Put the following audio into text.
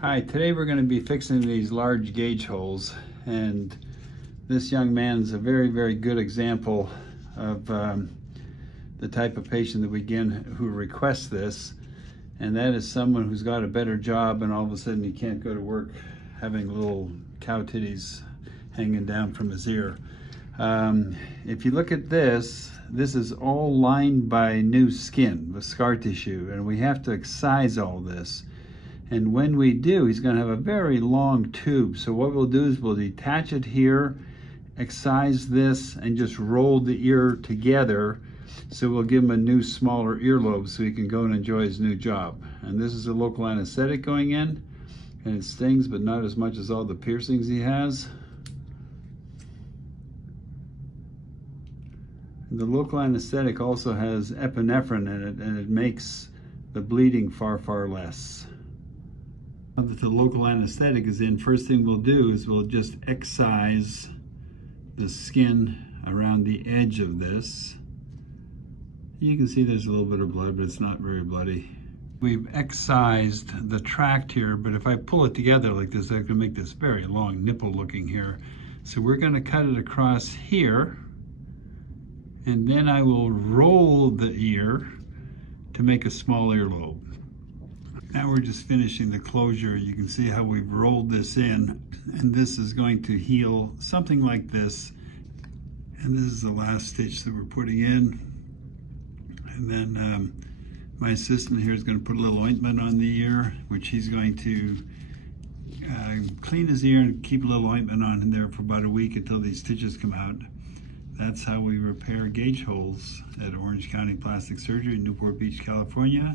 Hi, today we're going to be fixing these large gauge holes, and this young man is a very good example of the type of patient that we get who requests this, and that is someone who's got a better job and all of a sudden he can't go to work having little cow titties hanging down from his ear. If you look at this is all lined by new skin with scar tissue, and we have to excise all this. And when we do, he's going to have a very long tube. So what we'll do is we'll detach it here, excise this, and just roll the ear together. So we'll give him a new, smaller earlobe so he can go and enjoy his new job. And this is a local anesthetic going in, and it stings, but not as much as all the piercings he has. The local anesthetic also has epinephrine in it, and it makes the bleeding far less. Now that the local anesthetic is in, first thing we'll do is we'll just excise the skin around the edge of this. You can see there's a little bit of blood, but it's not very bloody. We've excised the tract here, but if I pull it together like this, I can make this very long nipple looking here. So we're going to cut it across here, and then I will roll the ear to make a small earlobe. Now we're just finishing the closure. You can see how we've rolled this in, and this is going to heal something like this. And this is the last stitch that we're putting in. And then my assistant here is going to put a little ointment on the ear, which he's going to clean his ear and keep a little ointment on in there for about a week until these stitches come out. That's how we repair gauge holes at Orange County Plastic Surgery in Newport Beach, California.